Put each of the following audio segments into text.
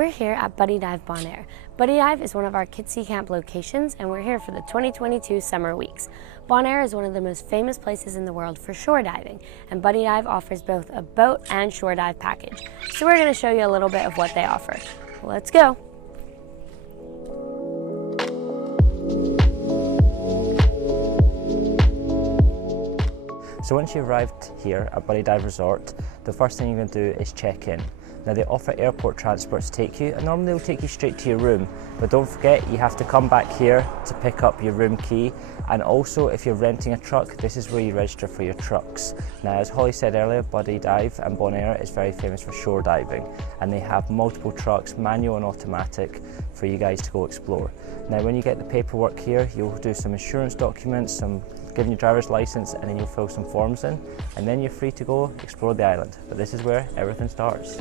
We're here at Buddy Dive Bonaire. Buddy Dive is one of our Kids Sea Camp locations, and we're here for the 2022 summer weeks. Bonaire is one of the most famous places in the world for shore diving, and Buddy Dive offers both a boat and shore dive package. So we're going to show you a little bit of what they offer. Let's go. So once you've arrived here at Buddy Dive Resort, the first thing you're going to do is check in. Now they offer airport transport to take you, and normally they'll take you straight to your room, but don't forget you have to come back here to pick up your room key. And also, if you're renting a truck, this is where you register for your trucks. Now, as Holly said earlier, Buddy Dive and Bonaire is very famous for shore diving, and they have multiple trucks, manual and automatic, for you guys to go explore. Now when you get the paperwork here, you'll do some insurance documents, giving your driver's license, and then you'll fill some forms in, and then you're free to go explore the island. But this is where everything starts.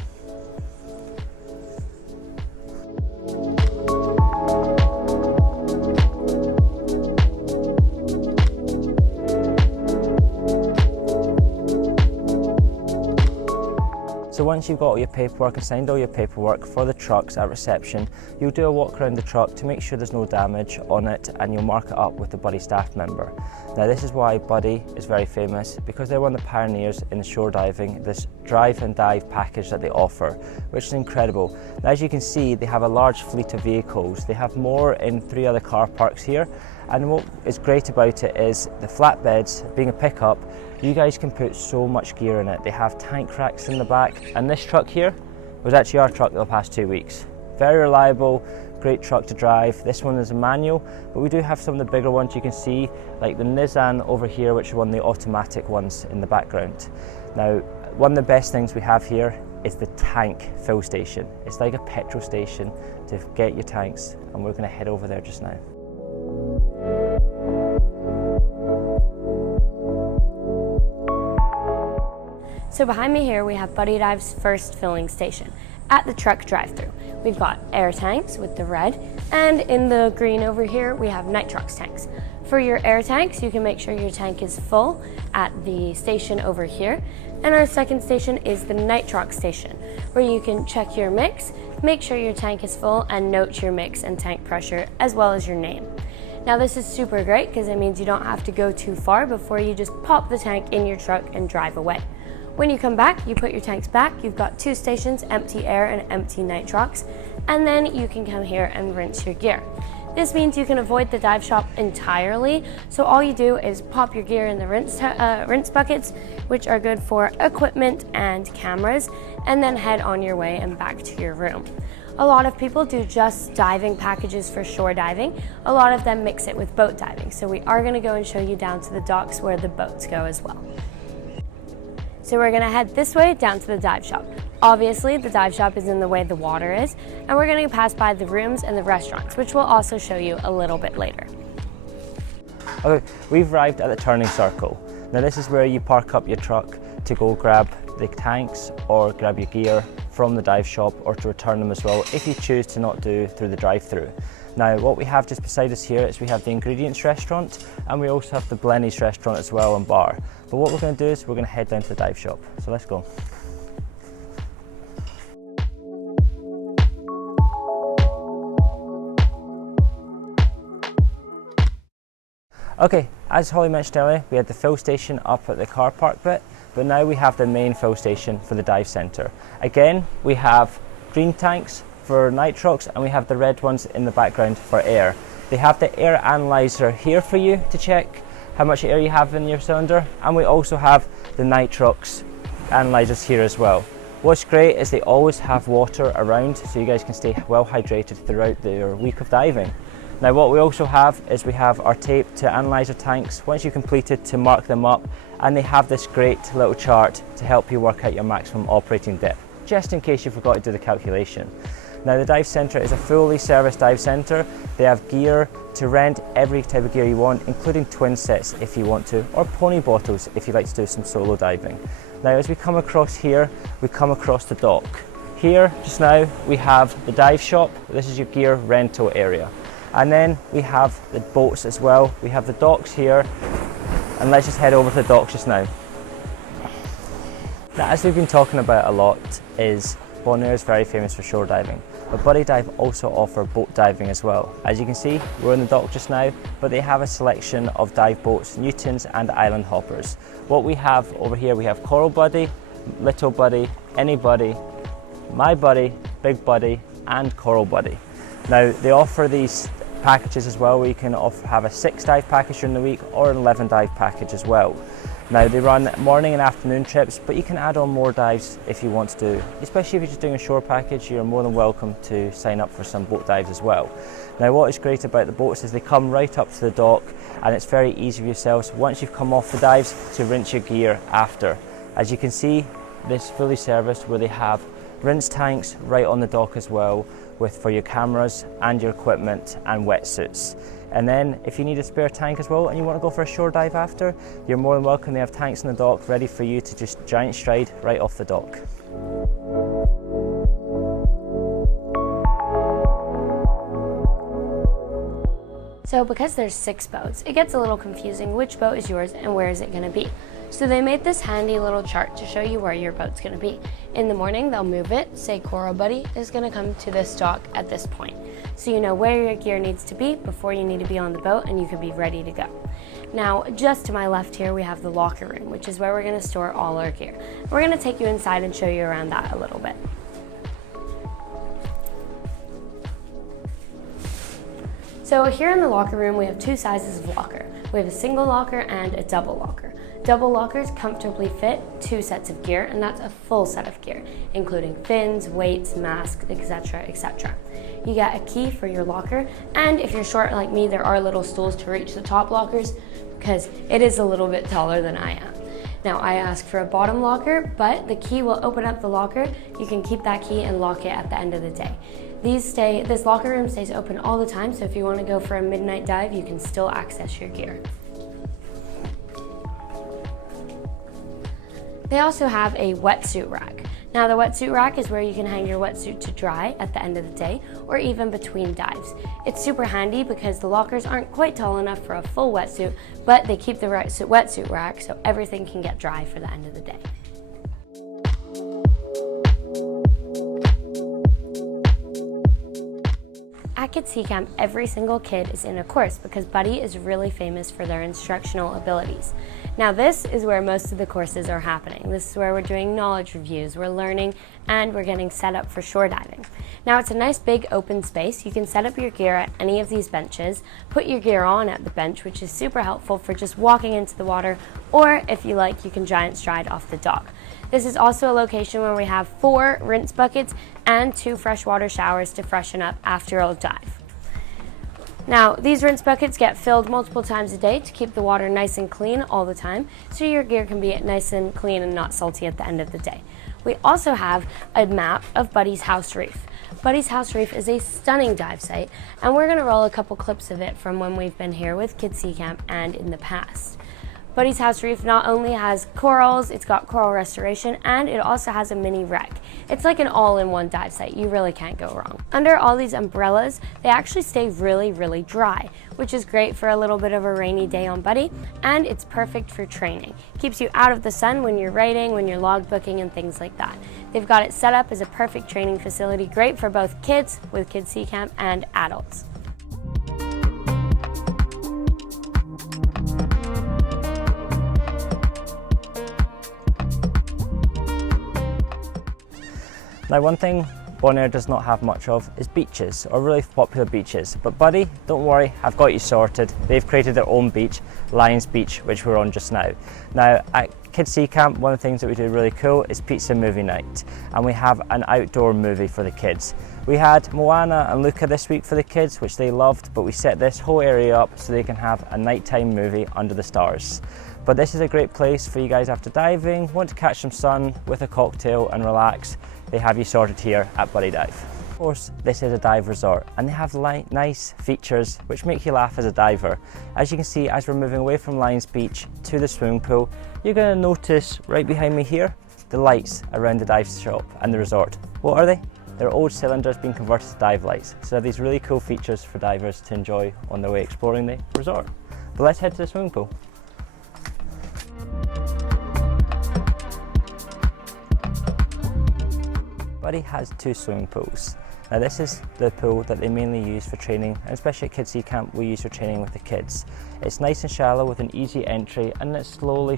So once you've got all your paperwork and signed all your paperwork for the trucks at reception, you'll do a walk around the truck to make sure there's no damage on it, and you'll mark it up with the Buddy staff member. Now this is why Buddy is very famous, because they're one of the pioneers in the shore diving, this drive and dive package that they offer, which is incredible. Now, as you can see, they have a large fleet of vehicles. They have more in 3 other car parks here, and what is great about it is the flatbeds, being a pickup, you guys can put so much gear in it. They have tank racks in the back, and this truck here was actually our truck the past 2 weeks. Very reliable, great truck to drive. This one is a manual, but we do have some of the bigger ones you can see, like the Nissan over here, which is one of the automatic ones in the background. Now, one of the best things we have here is the tank fill station. It's like a petrol station to get your tanks, and we're going to head over there just now. So behind me here we have Buddy Dive's first filling station at the truck drive-thru. We've got air tanks with the red, and in the green over here we have nitrox tanks. For your air tanks, you can make sure your tank is full at the station over here. And our second station is the nitrox station, where you can check your mix, make sure your tank is full, and note your mix and tank pressure as well as your name. Now this is super great because it means you don't have to go too far before you just pop the tank in your truck and drive away. When you come back, you put your tanks back. You've got 2 stations, empty air and empty nitrox, and then you can come here and rinse your gear. This means you can avoid the dive shop entirely, so all you do is pop your gear in the rinse buckets, which are good for equipment and cameras, and then head on your way and back to your room. A lot of people do just diving packages for shore diving. A lot of them mix it with boat diving, so we are going to go and show you down to the docks where the boats go as well. So we're going to head this way down to the dive shop. Obviously, the dive shop is in the way the water is, and we're going to pass by the rooms and the restaurants, which we'll also show you a little bit later. Okay, we've arrived at the turning circle. Now this is where you park up your truck to go grab the tanks or grab your gear from the dive shop, or to return them as well if you choose to not do through the drive-thru. Now what we have just beside us here is we have the Ingredients restaurant, and we also have the Blenny's restaurant as well and bar. But what we're going to do is we're going to head down to the dive shop. So let's go. Okay, as Holly mentioned earlier, we had the fill station up at the car park bit, but now we have the main fill station for the dive centre. Again, we have green tanks for nitrox, and we have the red ones in the background for air. They have the air analyzer here for you to check how much air you have in your cylinder, and we also have the nitrox analyzers here as well. What's great is they always have water around, so you guys can stay well hydrated throughout your week of diving. Now what we also have is we have our tape to analyze your tanks once you've completed, to mark them up, and they have this great little chart to help you work out your maximum operating depth, just in case you forgot to do the calculation. Now the dive centre is a fully serviced dive centre. They have gear to rent, every type of gear you want, including twin sets if you want to, or pony bottles if you like to do some solo diving. Now as we come across here, we come across the dock. Here just now we have the dive shop. This is your gear rental area. And then we have the boats as well. We have the docks here, and let's just head over to the docks just now. Now, as we've been talking about a lot, is Bonaire is very famous for shore diving, but Buddy Dive also offer boat diving as well. As you can see, we're on the dock just now, but they have a selection of dive boats, Newtons and Island Hoppers. What we have over here, we have Coral Buddy, Little Buddy, Any Buddy, My Buddy, Big Buddy, and Coral Buddy. Now, they offer these packages as well, where you can have a 6 dive package during the week or an 11 dive package as well. Now, they run morning and afternoon trips, but you can add on more dives if you want to do. Especially if you're just doing a shore package, you're more than welcome to sign up for some boat dives as well. Now, what is great about the boats is they come right up to the dock, and it's very easy for yourselves, once you've come off the dives, to rinse your gear after. As you can see, this is fully serviced, where they have rinse tanks right on the dock as well, for your cameras and your equipment and wetsuits. And then if you need a spare tank as well and you want to go for a shore dive after, you're more than welcome. They have tanks on the dock ready for you to just giant stride right off the dock. So because there's 6 boats, it gets a little confusing which boat is yours and where is it going to be. So they made this handy little chart to show you where your boat's going to be. In the morning, they'll move it, say Coral Buddy is going to come to this dock at this point. So you know where your gear needs to be before you need to be on the boat, and you can be ready to go. Now, just to my left here, we have the locker room, which is where we're going to store all our gear. We're going to take you inside and show you around that a little bit. So here in the locker room, we have 2 sizes of locker. We have a single locker and a double locker. Double lockers comfortably fit 2 sets of gear, and that's a full set of gear, including fins, weights, masks, etc., etc. You get a key for your locker, and if you're short like me, there are little stools to reach the top lockers, because it is a little bit taller than I am. Now, I asked for a bottom locker, but the key will open up the locker. You can keep that key and lock it at the end of the day. This locker room stays open all the time, so if you want to go for a midnight dive, you can still access your gear. They also have a wetsuit rack. Now, the wetsuit rack is where you can hang your wetsuit to dry at the end of the day or even between dives. It's super handy because the lockers aren't quite tall enough for a full wetsuit, but they keep the wetsuit rack so everything can get dry for the end of the day. At Kids Sea Camp, every single kid is in a course because Buddy is really famous for their instructional abilities. Now, this is where most of the courses are happening. This is where we're doing knowledge reviews, we're learning, and we're getting set up for shore diving. Now, it's a nice big open space. You can set up your gear at any of these benches, put your gear on at the bench, which is super helpful for just walking into the water, or if you like, you can giant stride off the dock. This is also a location where we have 4 rinse buckets and 2 freshwater showers to freshen up after a dive. Now, these rinse buckets get filled multiple times a day to keep the water nice and clean all the time, so your gear can be nice and clean and not salty at the end of the day. We also have a map of Buddy's House Reef. Buddy's House Reef is a stunning dive site, and we're going to roll a couple clips of it from when we've been here with Kids Sea Camp and in the past. Buddy's House Reef not only has corals, it's got coral restoration, and it also has a mini wreck. It's like an all-in-one dive site. You really can't go wrong. Under all these umbrellas, they actually stay really, really dry, which is great for a little bit of a rainy day on Buddy, and it's perfect for training. Keeps you out of the sun when you're writing, when you're logbooking, and things like that. They've got it set up as a perfect training facility, great for both kids with Kids Sea Camp and adults. Now, one thing Bonaire does not have much of is beaches, or really popular beaches. But Buddy, don't worry, I've got you sorted. They've created their own beach, Lions Beach, which we're on just now. Now, at Kids Sea Camp, one of the things that we do really cool is pizza movie night. And we have an outdoor movie for the kids. We had Moana and Luca this week for the kids, which they loved, but we set this whole area up so they can have a nighttime movie under the stars. But this is a great place for you guys after diving, want to catch some sun with a cocktail and relax. They have you sorted here at Buddy Dive. Of course, this is a dive resort, and they have nice features which make you laugh as a diver. As you can see, as we're moving away from Lions Beach to the swimming pool, you're going to notice right behind me here, the lights around the dive shop and the resort. What are they? They're old cylinders being converted to dive lights. So they have these really cool features for divers to enjoy on their way exploring the resort. But let's head to the swimming pool. Buddy has 2 swimming pools. Now this is the pool that they mainly use for training, and especially at Kids Sea Camp we use for training with the kids. It's nice and shallow with an easy entry, and it slowly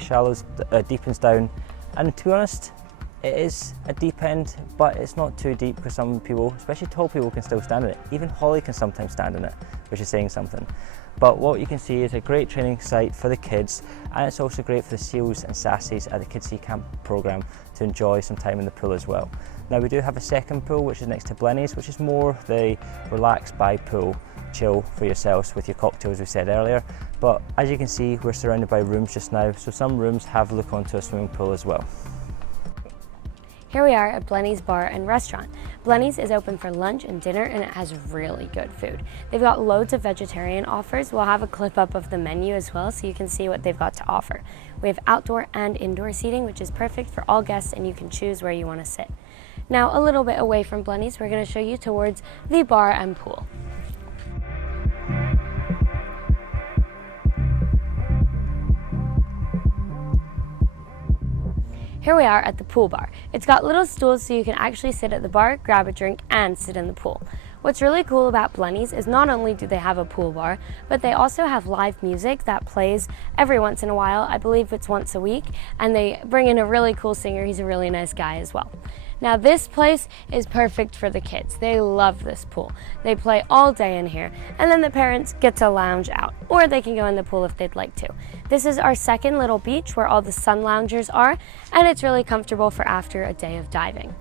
deepens down, and to be honest, it is a deep end, but it's not too deep because some people, especially tall people, can still stand in it. Even Holly can sometimes stand in it, which is saying something. But what you can see is a great training site for the kids, and it's also great for the seals and sassies at the Kids Sea Camp programme to enjoy some time in the pool as well. Now we do have a second pool which is next to Blenny's, which is more the relaxed by pool, chill for yourselves with your cocktails we said earlier. But as you can see, we're surrounded by rooms just now, so some rooms have look onto a swimming pool as well. Here we are at Blenny's Bar and Restaurant. Blenny's is open for lunch and dinner, and it has really good food. They've got loads of vegetarian offers. We'll have a clip up of the menu as well so you can see what they've got to offer. We have outdoor and indoor seating, which is perfect for all guests, and you can choose where you want to sit. Now, a little bit away from Blenny's, we're going to show you towards the bar and pool. Here we are at the pool bar. It's got little stools so you can actually sit at the bar, grab a drink, and sit in the pool. What's really cool about Blenny's is not only do they have a pool bar, but they also have live music that plays every once in a while. I believe it's once a week, and they bring in a really cool singer. He's a really nice guy as well. Now this place is perfect for the kids. They love this pool. They play all day in here, and then the parents get to lounge out, or they can go in the pool if they'd like to. This is our second little beach where all the sun loungers are, and it's really comfortable for after a day of diving.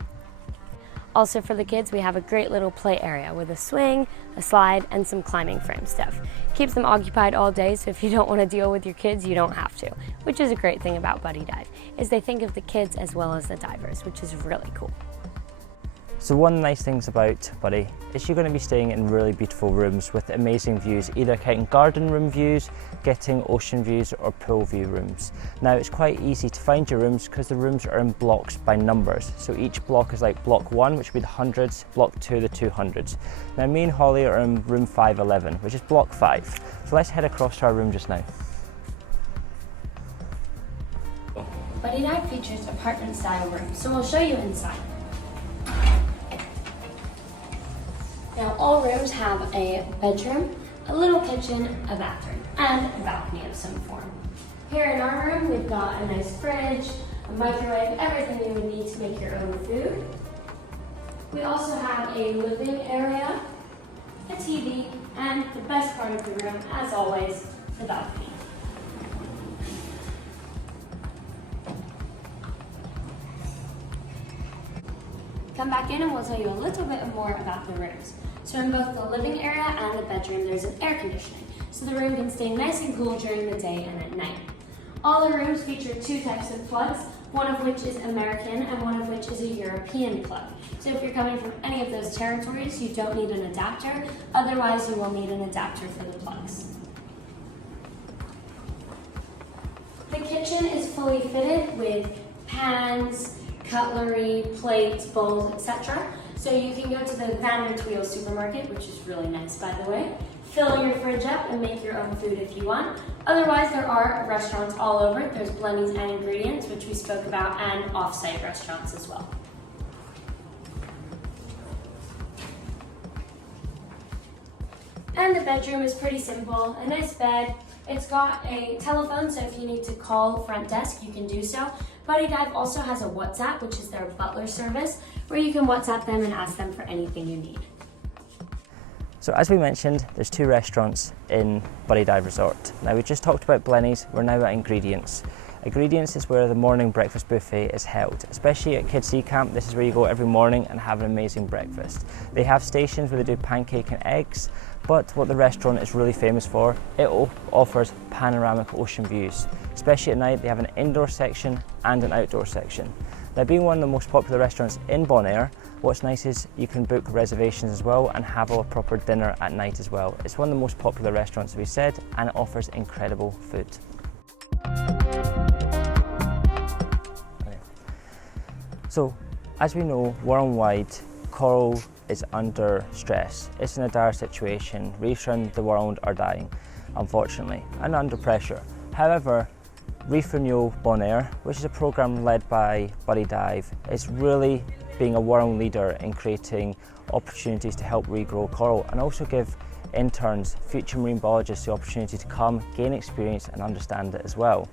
Also for the kids, we have a great little play area with a swing, a slide, and some climbing frame stuff. Keeps them occupied all day, so if you don't want to deal with your kids, you don't have to, which is a great thing about Buddy Dive, is they think of the kids as well as the divers, which is really cool. So one of the nice things about Buddy is you're going to be staying in really beautiful rooms with amazing views, either getting garden room views, getting ocean views, or pool view rooms. Now it's quite easy to find your rooms because the rooms are in blocks by numbers. So each block is like block 1, which would be the 100s, block 2 the 200s. Now me and Holly are in room 511, which is block 5. So let's head across to our room just now. Buddy Dive features apartment style rooms, so we'll show you inside. Now all rooms have a bedroom, a little kitchen, a bathroom, and a balcony of some form. Here in our room we've got a nice fridge, a microwave, everything you would need to make your own food. We also have a living area, a TV, and the best part of the room, as always, the balcony. Come back in and we'll tell you a little bit more about the rooms. So in both the living area and the bedroom, there's an air conditioning, so the room can stay nice and cool during the day and at night. All the rooms feature 2 types of plugs, one of which is American and one of which is a European plug. So if you're coming from any of those territories, you don't need an adapter, otherwise you will need an adapter for the plugs. The kitchen is fully fitted with pans, cutlery, plates, bowls, etc. So you can go to the Van der Tweel supermarket, which is really nice by the way, fill your fridge up and make your own food if you want. Otherwise there are restaurants all over. There's Blenny's and Ingredients, which we spoke about, and off-site restaurants as well. And the bedroom is pretty simple, a nice bed. It's got a telephone, so if you need to call front desk, you can do so. Buddy Dive also has a WhatsApp, which is their butler service, where you can WhatsApp them and ask them for anything you need. So as we mentioned, there's 2 restaurants in Buddy Dive Resort. Now we just talked about Blenny's, we're now at Ingredients. Ingredients is where the morning breakfast buffet is held. Especially at Kids Sea Camp, this is where you go every morning and have an amazing breakfast. They have stations where they do pancake and eggs, but what the restaurant is really famous for, it offers panoramic ocean views. Especially at night, they have an indoor section and an outdoor section. Now being one of the most popular restaurants in Bonaire, what's nice is you can book reservations as well and have a proper dinner at night as well. It's one of the most popular restaurants we said, and it offers incredible food. So, as we know, worldwide, coral is under stress. It's in a dire situation. Reefs around the world are dying, unfortunately, and under pressure. However, Reef Renewal Bonaire, which is a program led by Buddy Dive, is really being a world leader in creating opportunities to help regrow coral, and also give interns, future marine biologists, the opportunity to come, gain experience and understand it as well.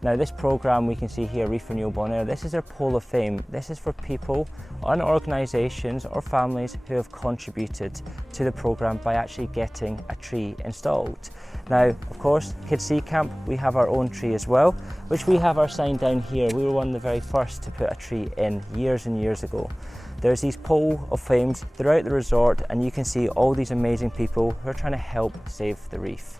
Now this programme we can see here, Reef, Renewal, Bonaire, this is their Pole of Fame. This is for people and organisations or families who have contributed to the programme by actually getting a tree installed. Now, of course, Kids Sea Camp, we have our own tree as well, which we have our sign down here. We were one of the very first to put a tree in years and years ago. There's these Pole of Fames throughout the resort, and you can see all these amazing people who are trying to help save the reef.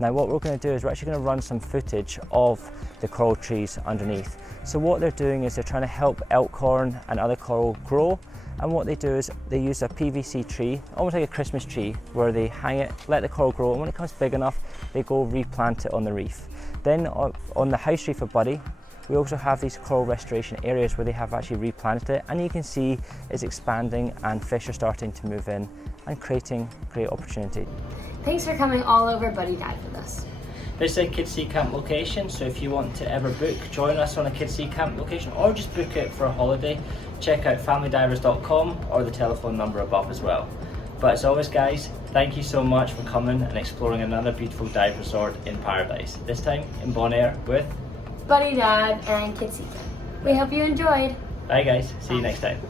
Now what we're going to do is we're actually going to run some footage of the coral trees underneath. So what they're doing is they're trying to help elkhorn and other coral grow, and what they do is they use a PVC tree, almost like a Christmas tree, where they hang it, let the coral grow, and when it becomes big enough they go replant it on the reef. Then on the house reef of Buddy, we also have these coral restoration areas where they have actually replanted it, and you can see it's expanding and fish are starting to move in and creating great opportunity. Thanks for coming all over Buddy Dive with us. This is a Kids Sea Camp location, so if you want to ever book, join us on a Kids Sea Camp location, or just book it for a holiday, check out familydivers.com or the telephone number above as well. But as always guys, thank you so much for coming and exploring another beautiful dive resort in paradise, this time in Bonaire with Buddy Dive and Kids Sea Camp. We hope you enjoyed. Bye guys, see you next time.